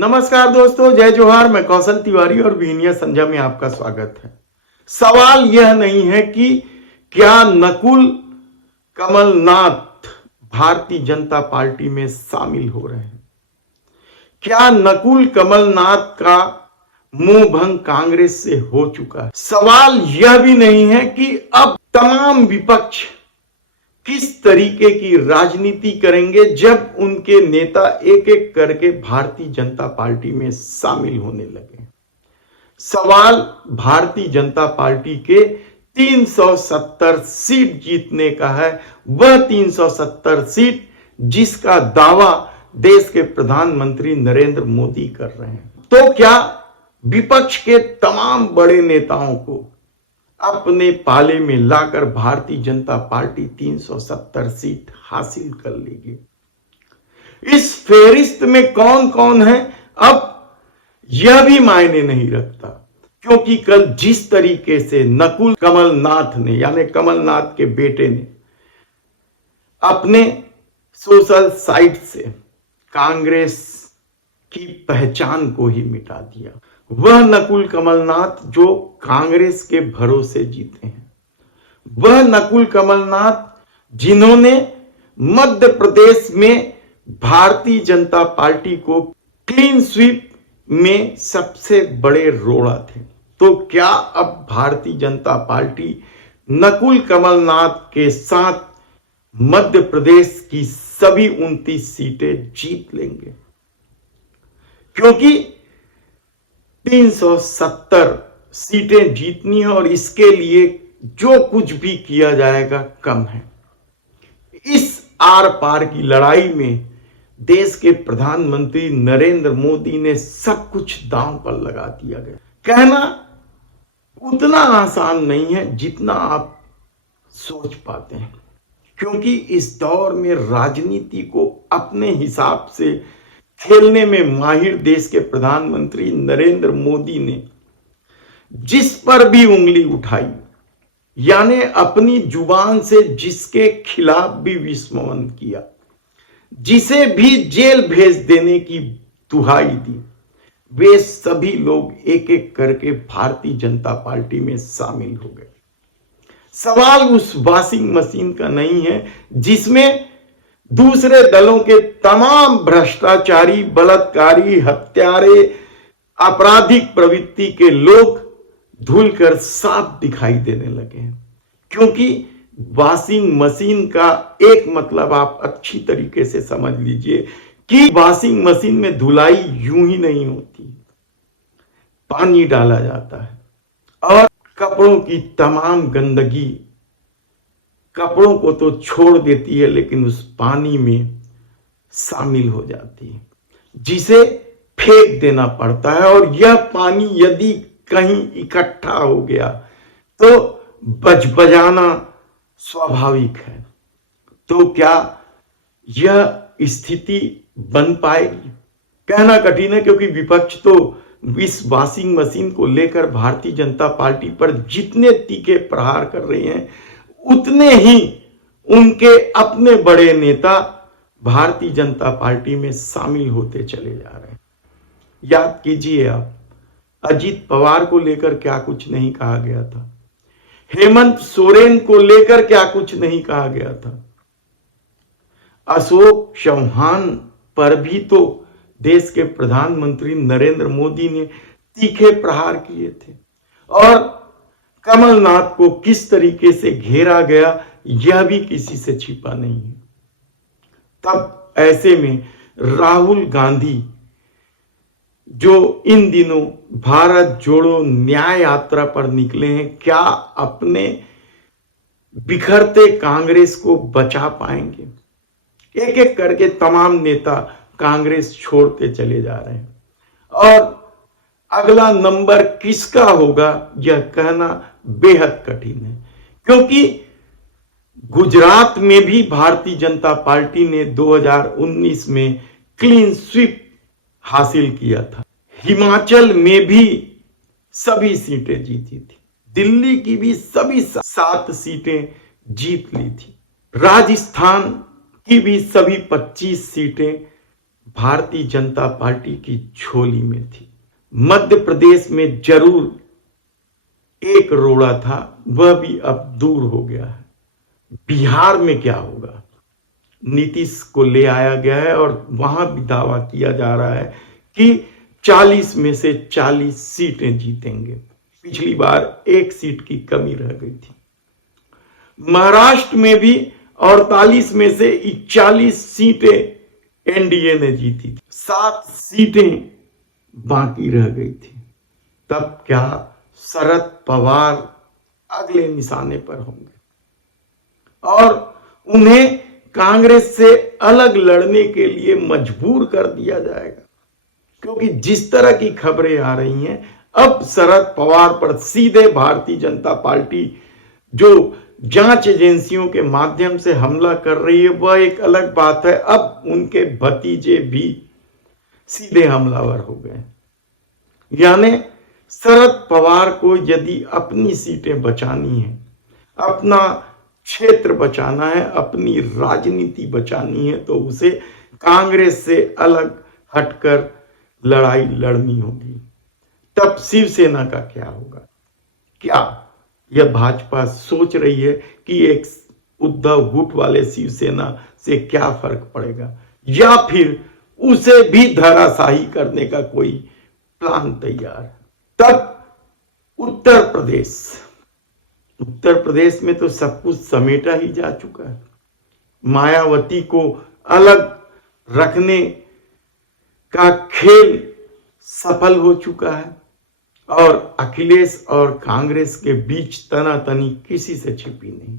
नमस्कार दोस्तों, जय जोहार। मैं कौशल तिवारी और विनिया संध्या में आपका स्वागत है। सवाल यह नहीं है कि क्या नकुल कमलनाथ भारतीय जनता पार्टी में शामिल हो रहे हैं। क्या नकुल कमलनाथ का मुंह भंग कांग्रेस से हो चुका है। सवाल यह भी नहीं है कि अब तमाम विपक्ष किस तरीके की राजनीति करेंगे जब उनके नेता एक एक करके भारतीय जनता पार्टी में शामिल होने लगे। सवाल भारतीय जनता पार्टी के 370 सीट जीतने का है। वह 370 सीट जिसका दावा देश के प्रधानमंत्री नरेंद्र मोदी कर रहे हैं। तो क्या विपक्ष के तमाम बड़े नेताओं को अपने पाले में लाकर भारतीय जनता पार्टी 370 सीट हासिल कर लेगी। इस फेरिस्त में कौन कौन है अब यह भी मायने नहीं रखता, क्योंकि कल जिस तरीके से नकुल कमलनाथ ने यानी कमलनाथ के बेटे ने अपने सोशल साइट से कांग्रेस की पहचान को ही मिटा दिया। वह नकुल कमलनाथ जो कांग्रेस के भरोसे जीते हैं, वह नकुल कमलनाथ जिन्होंने मध्य प्रदेश में भारतीय जनता पार्टी को क्लीन स्वीप में सबसे बड़े रोड़ा थे। तो क्या अब भारतीय जनता पार्टी नकुल कमलनाथ के साथ मध्य प्रदेश की सभी 29 सीटें जीत लेंगे? क्योंकि 370 सीटें जीतनी है और इसके लिए जो कुछ भी किया जाएगा कम है। इस आर पार की लड़ाई में देश के प्रधानमंत्री नरेंद्र मोदी ने सब कुछ दांव पर लगा दिया गया। कहना उतना आसान नहीं है जितना आप सोच पाते हैं, क्योंकि इस दौर में राजनीति को अपने हिसाब से खेलने में माहिर देश के प्रधानमंत्री नरेंद्र मोदी ने जिस पर भी उंगली उठाई, यानी अपनी जुबान से जिसके खिलाफ भी विस्मरण किया, जिसे भी जेल भेज देने की दुहाई दी, वे सभी लोग एक एक करके भारतीय जनता पार्टी में शामिल हो गए। सवाल उस वॉशिंग मशीन का नहीं है जिसमें दूसरे दलों के तमाम भ्रष्टाचारी, बलात्कारी, हत्यारे, आपराधिक प्रवृत्ति के लोग धुलकर साफ दिखाई देने लगे हैं। क्योंकि वॉशिंग मशीन का एक मतलब आप अच्छी तरीके से समझ लीजिए कि वॉशिंग मशीन में धुलाई यूं ही नहीं होती, पानी डाला जाता है और कपड़ों की तमाम गंदगी कपड़ों को तो छोड़ देती है, लेकिन उस पानी में शामिल हो जाती है, जिसे फेंक देना पड़ता है। और यह पानी यदि कहीं इकट्ठा हो गया तो बजबजाना स्वाभाविक है। तो क्या यह स्थिति बन पाएगी? कहना कठिन है, क्योंकि विपक्ष तो इस वॉशिंग मशीन को लेकर भारतीय जनता पार्टी पर जितने तीखे प्रहार कर रहे हैं, उतने ही उनके अपने बड़े नेता भारतीय जनता पार्टी में शामिल होते चले जा रहे हैं। याद कीजिए आप, अजीत पवार को लेकर क्या कुछ नहीं कहा गया था, हेमंत सोरेन को लेकर क्या कुछ नहीं कहा गया था, अशोक चौहान पर भी तो देश के प्रधानमंत्री नरेंद्र मोदी ने तीखे प्रहार किए थे। और कमलनाथ को किस तरीके से घेरा गया यह भी किसी से छिपा नहीं है। तब ऐसे में राहुल गांधी जो इन दिनों भारत जोड़ो न्याय यात्रा पर निकले हैं, क्या अपने बिखरते कांग्रेस को बचा पाएंगे? एक एक करके तमाम नेता कांग्रेस छोड़ते चले जा रहे हैं और अगला नंबर किसका होगा यह कहना बेहद कठिन है। क्योंकि गुजरात में भी भारतीय जनता पार्टी ने 2019 में क्लीन स्वीप हासिल किया था, हिमाचल में भी सभी सीटें जीती थी, दिल्ली की भी सभी 7 सीटें जीत ली थी, राजस्थान की भी सभी 25 सीटें भारतीय जनता पार्टी की झोली में थी। मध्य प्रदेश में जरूर एक रोड़ा था, वह भी अब दूर हो गया है। बिहार में क्या होगा? नीतीश को ले आया गया है और वहां भी दावा किया जा रहा है कि 40 में से 40 सीटें जीतेंगे। पिछली बार एक सीट की कमी रह गई थी। महाराष्ट्र में भी 48 में से 41 सीटें एनडीए ने जीती थी, 7 सीटें बाकी रह गई थी। तब क्या शरद पवार अगले निशाने पर होंगे और उन्हें कांग्रेस से अलग लड़ने के लिए मजबूर कर दिया जाएगा? क्योंकि जिस तरह की खबरें आ रही हैं, अब शरद पवार पर सीधे भारतीय जनता पार्टी जो जांच एजेंसियों के माध्यम से हमला कर रही है, वह एक अलग बात है। अब उनके भतीजे भी सीधे हमलावर हो गए। यानी शरद पवार को यदि अपनी सीटें बचानी है, अपना क्षेत्र बचाना है, अपनी राजनीति बचानी है, तो उसे कांग्रेस से अलग हटकर लड़ाई लड़नी होगी। तब शिवसेना का क्या होगा? क्या यह भाजपा सोच रही है कि एक उद्धव गुट वाले शिवसेना से क्या फर्क पड़ेगा, या फिर उसे भी धराशायी करने का कोई प्लान तैयार है? तब उत्तर प्रदेश में तो सब कुछ समेटा ही जा चुका है। मायावती को अलग रखने का खेल सफल हो चुका है और अखिलेश और कांग्रेस के बीच तनातनी किसी से छिपी नहीं।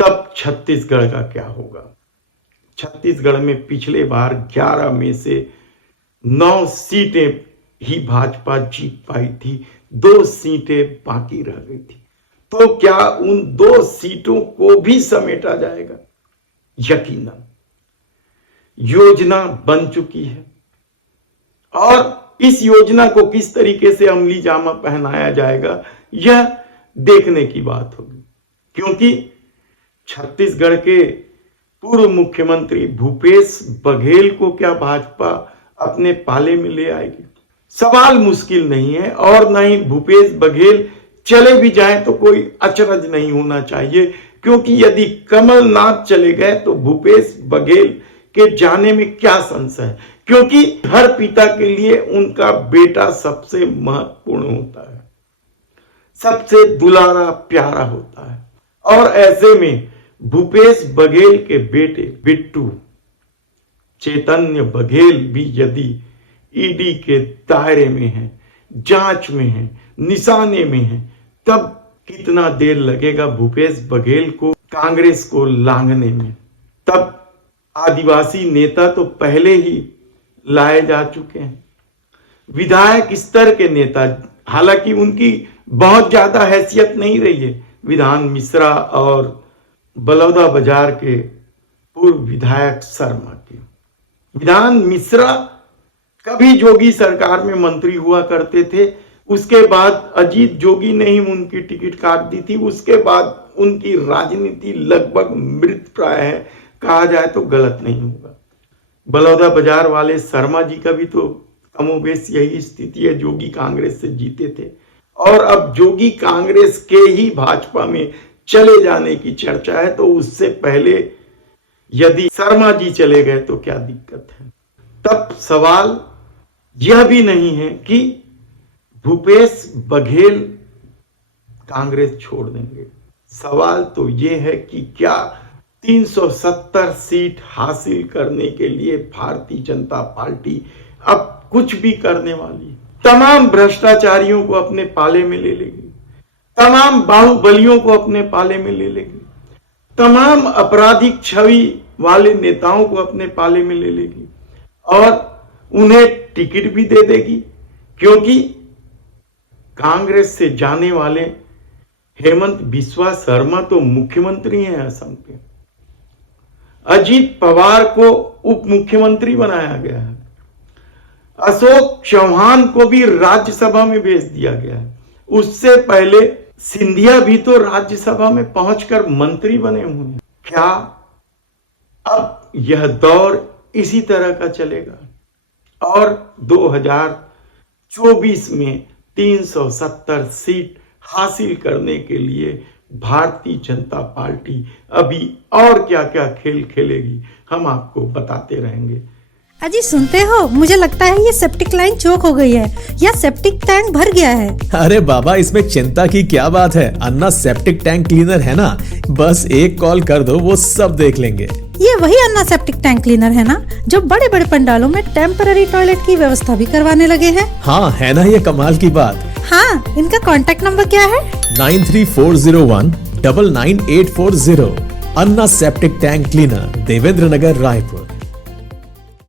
तब छत्तीसगढ़ का क्या होगा? छत्तीसगढ़ में पिछले बार 11 में से 9 सीटें ही भाजपा जीत पाई थी, 2 सीटें बाकी रह गई थी। तो क्या उन 2 सीटों को भी समेटा जाएगा? यकीनन योजना बन चुकी है और इस योजना को किस तरीके से अमली जामा पहनाया जाएगा, यह देखने की बात होगी। क्योंकि छत्तीसगढ़ के पूर्व मुख्यमंत्री भूपेश बघेल को क्या भाजपा अपने पाले में ले आएगी? सवाल मुश्किल नहीं है, और न ही भूपेश बघेल चले भी जाएं तो कोई अचरज नहीं होना चाहिए। क्योंकि यदि कमलनाथ चले गए तो भूपेश बघेल के जाने में क्या संशय है? क्योंकि हर पिता के लिए उनका बेटा सबसे महत्वपूर्ण होता है, सबसे दुलारा प्यारा होता है। और ऐसे में भूपेश बघेल के बेटे बिट्टू चैतन्य बघेल भी यदि ईडी के दायरे में है, जांच में है, निशाने में है, तब कितना देर लगेगा भूपेश बघेल को कांग्रेस को लांघने में? तब आदिवासी नेता तो पहले ही लाए जा चुके हैं, विधायक स्तर के नेता, हालांकि उनकी बहुत ज्यादा हैसियत नहीं रही है। विधान मिश्रा और बलौदा बाजार के पूर्व विधायक शर्मा के, विधान मिश्रा कभी जोगी सरकार में मंत्री हुआ करते थे, उसके बाद अजीत जोगी ने ही उनकी टिकट काट दी थी। उसके बाद उनकी राजनीति लगभग मृत प्राय है, कहा जाए तो गलत नहीं होगा। बलौदा बाजार वाले शर्मा जी का भी तो कमोबेश यही स्थिति है, जोगी कांग्रेस से जीते थे और अब जोगी कांग्रेस के ही भाजपा में चले जाने की चर्चा है। तो उससे पहले यदि शर्मा जी चले गए तो क्या दिक्कत है? तब सवाल यह भी नहीं है कि भूपेश बघेल कांग्रेस छोड़ देंगे। सवाल तो यह है कि क्या 370 सीट हासिल करने के लिए भारतीय जनता पार्टी अब कुछ भी करने वाली है? तमाम भ्रष्टाचारियों को अपने पाले में ले लेगी, तमाम बाहुबलियों को अपने पाले में ले लेगी, तमाम आपराधिक छवि वाले नेताओं को अपने पाले में ले लेगी और उन्हें टिकट भी दे देगी। क्योंकि कांग्रेस से जाने वाले हेमंत बिस्वा शर्मा तो मुख्यमंत्री हैं असम के, अजीत पवार को उप मुख्यमंत्री बनाया गया है, अशोक चौहान को भी राज्यसभा में भेज दिया गया है। उससे पहले सिंधिया भी तो राज्यसभा में पहुंचकर मंत्री बने हुए हैं। क्या अब यह दौर इसी तरह का चलेगा और 2024 में 370 सीट हासिल करने के लिए भारतीय जनता पार्टी अभी और क्या क्या खेल खेलेगी हम आपको बताते रहेंगे। अजी सुनते हो, मुझे लगता है ये सेप्टिक लाइन चोक हो गई है या सेप्टिक टैंक भर गया है। अरे बाबा, इसमें चिंता की क्या बात है। अन्ना सेप्टिक टैंक क्लीनर है ना, बस एक कॉल कर दो, वो सब देख लेंगे। ये वही अन्ना सेप्टिक टैंक क्लीनर है ना, जो बड़े बड़े पंडालों में टेम्पररी टॉयलेट की व्यवस्था भी करवाने लगे हैं। हाँ, है ना ये कमाल की बात। हाँ, इनका कॉन्टेक्ट नंबर क्या है? 9340199840। अन्ना सेप्टिक टैंक क्लीनर, देवेंद्र नगर, रायपुर।